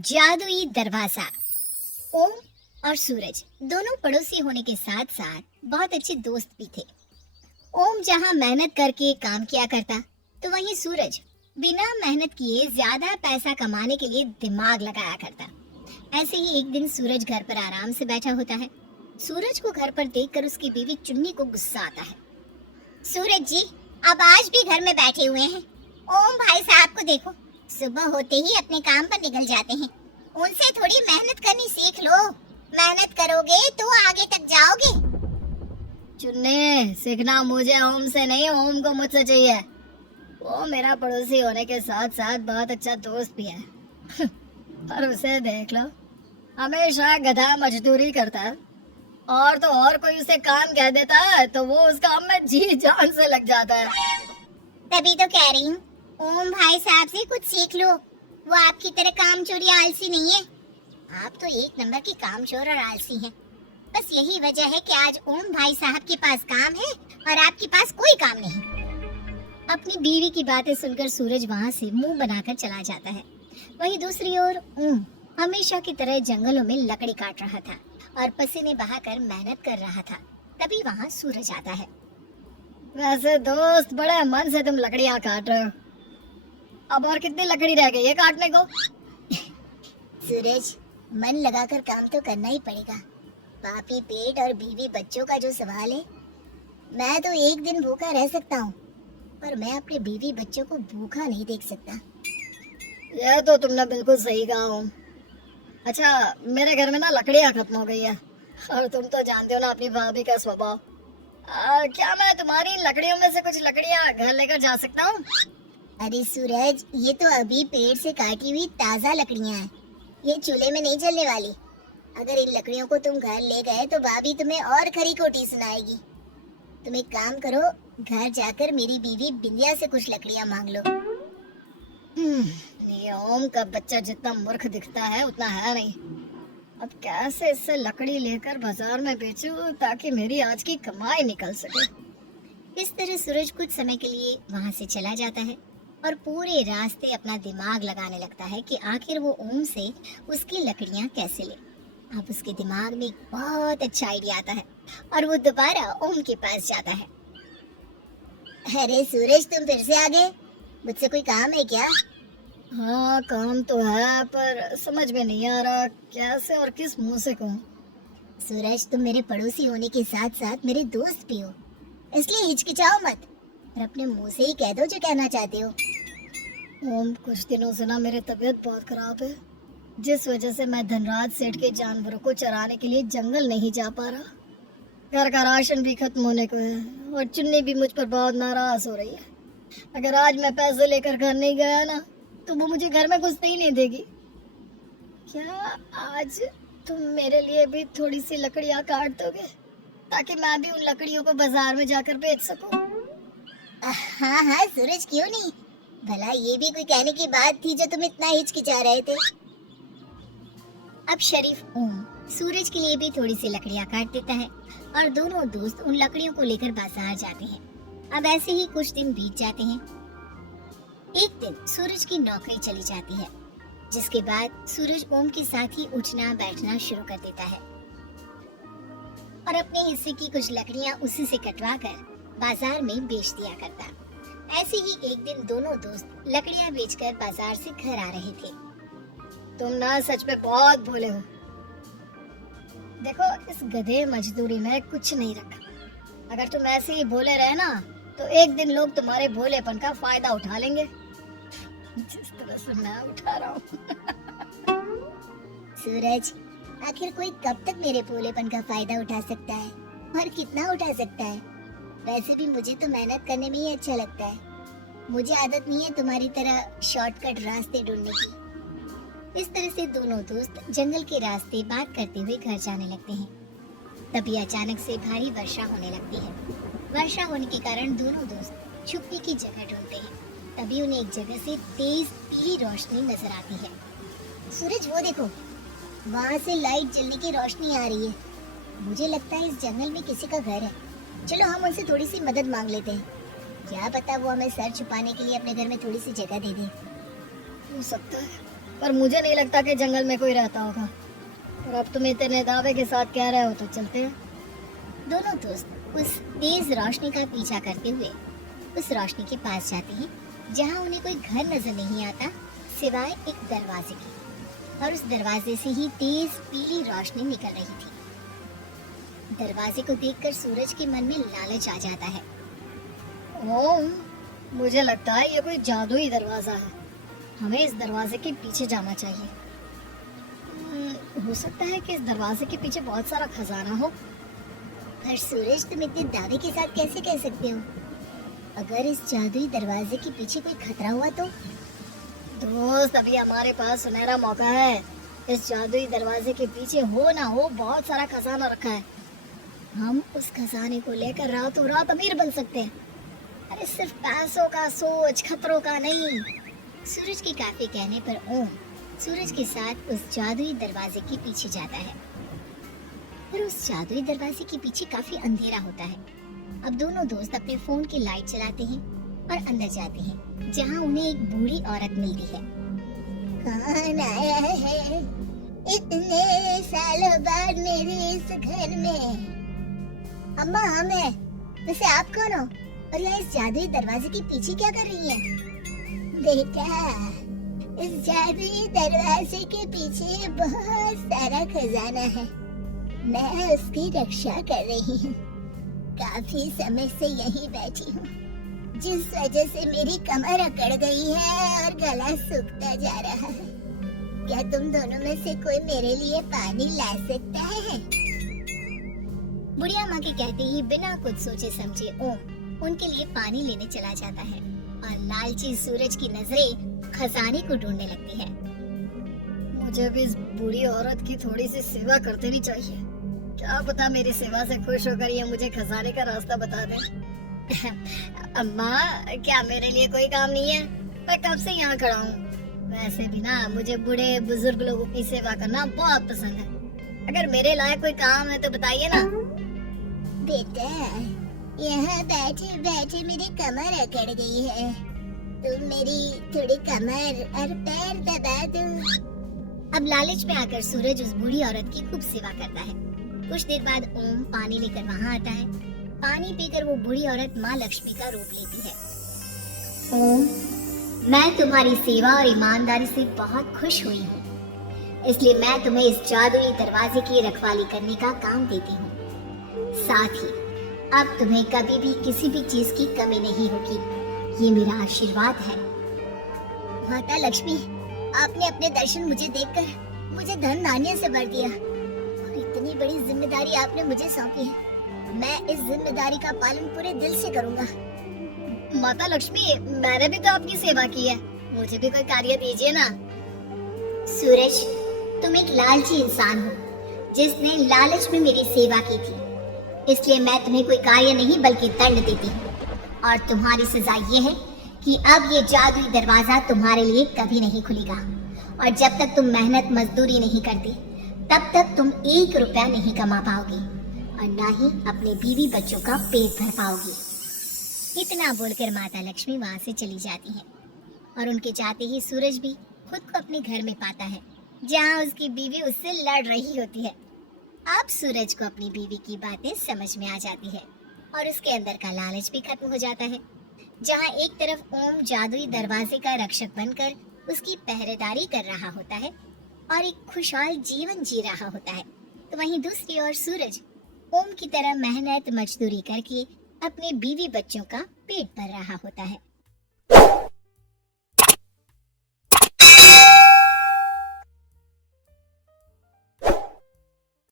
जादुई दरवाजा। ओम और सूरज दोनों पड़ोसी होने के साथ साथ बहुत अच्छे दोस्त भी थे। ओम जहाँ मेहनत करके काम किया करता, तो वहीं सूरज बिना मेहनत किए ज्यादा पैसा कमाने के लिए दिमाग लगाया करता। ऐसे ही एक दिन सूरज घर पर आराम से बैठा होता है। सूरज को घर पर देखकर उसकी बीवी चुन्नी को गुस्सा आता है। सूरज जी, अब आज भी घर में बैठे हुए हैं। ओम भाई साहब को देखो, सुबह होते ही अपने काम पर निकल जाते हैं। उनसे थोड़ी मेहनत करनी सीख लो। मेहनत करोगे तो आगे तक जाओगे। चुन्नी, सीखना मुझे ओम से नहीं, ओम को मुझसे चाहिए। वो मेरा पड़ोसी होने के साथ साथ बहुत अच्छा दोस्त भी है। पर उसे देख लो, हमेशा गधा मजदूरी करता है, और तो और कोई उसे काम कह देता है तो वो उस काम में जी जान से लग जाता है। तभी तो कह रही हूँ, ओम भाई साहब से कुछ सीख लो। वो आपकी तरह कामचोर या आलसी नहीं है। आप तो एक नंबर की कामचोर और आलसी हैं। बस यही वजह है कि आज ओम भाई साहब के पास काम है और आपके पास कोई काम नहीं। अपनी बीवी की बातें सुनकर सूरज वहाँ से मुंह बनाकर चला जाता है। वहीं दूसरी ओर ओम हमेशा की तरह जंगलों में लकड़ी काट रहा था और पसीने बहाकर मेहनत कर रहा था। तभी वहाँ सूरज आता है। वैसे दोस्त, बड़े मन से तुम लकड़ियाँ काट रहे हो। अब और कितनी लकड़ी रह गई है काटने को? सूरज, मन लगाकर काम तो करना ही पड़ेगा। पापी पेट और बीवी बच्चों का जो सवाल है, मैं तो एक दिन भूखा रह सकता हूँ, पर मैं अपने बीवी बच्चों को भूखा नहीं देख सकता। यह तो तुमने बिल्कुल सही कहा हो। अच्छा, मेरे घर में ना लकड़ियाँ खत्म हो गई है, और तुम तो जानते हो ना अपनी भाभी का स्वभाव। क्या मैं तुम्हारी लकड़ियों में से कुछ लकड़ियाँ घर लेकर जा सकता हूँ? अरे सूरज, ये तो अभी पेड़ से काटी हुई ताजा लकड़ियाँ हैं। ये चूल्हे में नहीं जलने वाली। अगर इन लकड़ियों को तुम घर ले गए तो भाभी तुम्हें और खरी खोटी सुनाएगी। तुम एक काम करो, घर जाकर मेरी बीवी बिंदिया से कुछ लकड़ियाँ मांग लो। ये ओम का बच्चा जितना मूर्ख दिखता है उतना है नहीं। अब कैसे इससे लकड़ी लेकर बाजार में बेचूं ताकि मेरी आज की कमाई निकल सके। इस तरह सूरज कुछ समय के लिए वहाँ से चला जाता है और पूरे रास्ते अपना दिमाग लगाने लगता है कि आखिर वो ओम से उसकी लकड़ियाँ कैसे ले। अब उसके दिमाग में एक बहुत अच्छा आइडिया आता है और वो दोबारा ओम के पास जाता है। अरे सूरज, तुम फिर से आ गए? मुझसे कोई काम है क्या? हाँ, काम तो है, पर समझ में नहीं आ रहा कैसे और किस मुंह से कहूँ। सूरज, तुम मेरे पड़ोसी होने के साथ साथ मेरे दोस्त भी हो, इसलिए हिचकिचाओ मत और अपने मुंह से ही कह दो जो कहना चाहते हो। ओम, कुछ दिनों से ना मेरी तबीयत बहुत खराब है, जिस वजह से मैं धनराज सेठ के जानवरों को चराने के लिए जंगल नहीं जा पा रहा। घर का राशन भी खत्म होने को है और चुन्नी भी मुझ पर बहुत नाराज हो रही है। अगर आज मैं पैसे लेकर घर नहीं गया ना, तो वो मुझे घर में घुसने ही नहीं देगी। क्या आज तुम मेरे लिए भी थोड़ी सी लकड़ियाँ काट दोगे, ताकि मैं भी उन लकड़ियों को बाजार में जाकर बेच सकूं? हाँ हाँ सूरज, क्यों नहीं। भला ये भी कोई कहने की बात थी जो तुम इतना हिचकिचा रहे थे। अब शरीफ ओम सूरज के लिए भी थोड़ी सी लकड़ियाँ काट देता है और दोनों दोस्त उन लकड़ियों को लेकर बाजार जाते हैं। अब ऐसे ही कुछ दिन बीत जाते हैं। एक दिन सूरज की नौकरी चली जाती है, जिसके बाद सूरज ओम के साथ ही उठना बैठना शुरू कर देता है और अपने हिस्से की कुछ लकड़ियाँ उसी से कटवा कर बाजार में बेच दिया करता। ऐसे ही एक दिन दोनों दोस्त लकड़ियाँ बेचकर बाजार से घर आ रहे थे। तुम ना सच में बहुत भोले हो। देखो, इस गधे मजदूरी में कुछ नहीं रखा। अगर तुम ऐसे ही भोले रहे ना, तो एक दिन लोग तुम्हारे भोलेपन का फायदा उठा लेंगे, जिस तरह से मैं उठा रहा हूँ। सूरज, आखिर कोई कब तक मेरे भोलेपन का फायदा उठा सकता है और कितना उठा सकता है? वैसे भी मुझे तो मेहनत करने में ही अच्छा लगता है। मुझे आदत नहीं है तुम्हारी तरह शॉर्टकट रास्ते ढूंढने की। इस तरह से दोनों दोस्त जंगल के रास्ते बात करते हुए घर जाने लगते हैं। तभी अचानक से भारी वर्षा होने लगती है। वर्षा होने के कारण दोनों दोस्त छुपने की जगह ढूंढते हैं। तभी उन्हें एक जगह से तेज पीली रोशनी नजर आती है। सूरज, वो देखो, वहाँ से लाइट जलने की रोशनी आ रही है। मुझे लगता है इस जंगल में किसी का घर है। चलो हम उनसे थोड़ी सी मदद मांग लेते हैं। क्या पता वो हमें सर छुपाने के लिए अपने घर में थोड़ी सी जगह दे दे। हो सकता है, पर मुझे नहीं लगता कि जंगल में कोई रहता होगा। और अब तुम इतने दावे के साथ कह रहे हो तो चलते हैं। दोनों दोस्त उस तेज रोशनी का पीछा करते हुए उस रोशनी के पास जाते हैं जहाँ उन्हें कोई घर नजर नहीं आता सिवाय एक दरवाजे के, और उस दरवाजे से ही तेज पीली रोशनी निकल रही थी। दरवाजे को देखकर सूरज के मन में लालच आ जाता है। ओम, मुझे लगता है ये कोई जादुई दरवाजा है। हमें इस दरवाजे के पीछे जाना चाहिए। हो सकता है कि इस दरवाजे के पीछे बहुत सारा खजाना हो। पर सूरज, तुम इतने दावे के साथ कैसे कह सकते हो? अगर इस जादुई दरवाजे के पीछे कोई खतरा हुआ तो? दोस्त, अभी हमारे पास सुनहरा मौका है। इस जादुई दरवाजे के पीछे हो ना हो बहुत सारा खजाना रखा है। हम उस खजाने को लेकर रातों रात अमीर बन सकते हैं। अरे सिर्फ पैसों का सोच, खतरों का नहीं। सूरज के काफी कहने पर ओम सूरज के साथ उस जादुई दरवाजे के पीछे जाता है। पर उस जादुई दरवाजे के पीछे काफी अंधेरा होता है। अब दोनों दोस्त अपने फोन की लाइट चलाते हैं और अंदर जाते हैं जहां उन्हें एक बूढ़ी औरत मिलती है। कौन आया है इतने सालों बाद मेरे इस घर में? अम्मा, हम हैं। वैसे आप कौन हो और यहाँ इस जादुई दरवाजे के पीछे क्या कर रही हैं? बेटा, इस जादुई दरवाजे के पीछे बहुत सारा खजाना है। मैं उसकी रक्षा कर रही हूँ। काफी समय से यहीं बैठी हूँ, जिस वजह से मेरी कमर अकड़ गई है और गला सूखता जा रहा है। क्या तुम दोनों में से कोई मेरे लिए पानी ला सकता है? बुढ़िया माँ के कहते ही बिना कुछ सोचे समझे ओम उनके लिए पानी लेने चला जाता है और लालची सूरज की नजरें खजाने को ढूंढने लगती है। मुझे भी इस बूढ़ी औरत की थोड़ी सी सेवा कर देनी चाहिए। क्या पता मेरी सेवा से खुश होकर ये मुझे खजाने का रास्ता बता दे। अम्मा, क्या मेरे लिए कोई काम नहीं है? मैं कब से यहाँ खड़ा हूँ। वैसे भी ना मुझे बूढ़े बुजुर्ग लोगों की सेवा करना बहुत पसंद है। अगर मेरे लायक कोई काम है तो बताइए ना। बेटा, यहाँ बैठे बैठे मेरी कमर अकड़ गई है। तुम मेरी थोड़ी कमर और पैर दबा दो। अब लालच में आकर सूरज उस बूढ़ी औरत की खूब सेवा करता है। कुछ देर बाद ओम पानी लेकर वहाँ आता है। पानी पीकर वो बूढ़ी औरत माँ लक्ष्मी का रूप लेती है। ओम, मैं तुम्हारी सेवा और ईमानदारी से बहुत खुश हुई हूँ, इसलिए मैं तुम्हें इस जादुई दरवाजे की रखवाली करने का काम देती हूँ। साथ ही अब तुम्हें कभी भी किसी भी चीज की कमी नहीं होगी। ये मेरा आशीर्वाद है। माता लक्ष्मी, आपने अपने दर्शन मुझे देकर मुझे धन धान्य से भर दिया और इतनी बड़ी जिम्मेदारी आपने मुझे सौंपी है। मैं इस जिम्मेदारी का पालन पूरे दिल से करूंगा। माता लक्ष्मी, मैंने भी तो आपकी सेवा की है। मुझे भी कोई कार्य दीजिए ना। सूरज, तुम एक लालची इंसान हो जिसने लालच में मेरी सेवा की थी, इसलिए मैं तुम्हें कोई कार्य नहीं बल्कि दंड देती हूँ। और तुम्हारी सजा ये है कि अब ये जादुई दरवाजा तुम्हारे लिए कभी नहीं खुलेगा, और जब तक तुम मेहनत मजदूरी नहीं करती तब तक तुम 1 रुपया नहीं कमा पाओगी और ना ही अपने बीवी बच्चों का पेट भर पाओगी। इतना बोलकर माता लक्ष्मी वहाँ से चली जाती है और उनके जाते ही सूरज भी खुद को अपने घर में पाता है जहाँ उसकी बीवी उससे लड़ रही होती है। अब सूरज को अपनी बीवी की बातें समझ में आ जाती है और उसके अंदर का लालच भी खत्म हो जाता है। जहाँ एक तरफ ओम जादुई दरवाजे का रक्षक बनकर उसकी पहरेदारी कर रहा होता है और एक खुशहाल जीवन जी रहा होता है, तो वहीं दूसरी ओर सूरज ओम की तरह मेहनत मजदूरी करके अपने बीवी बच्चों का पेट भर रहा होता है।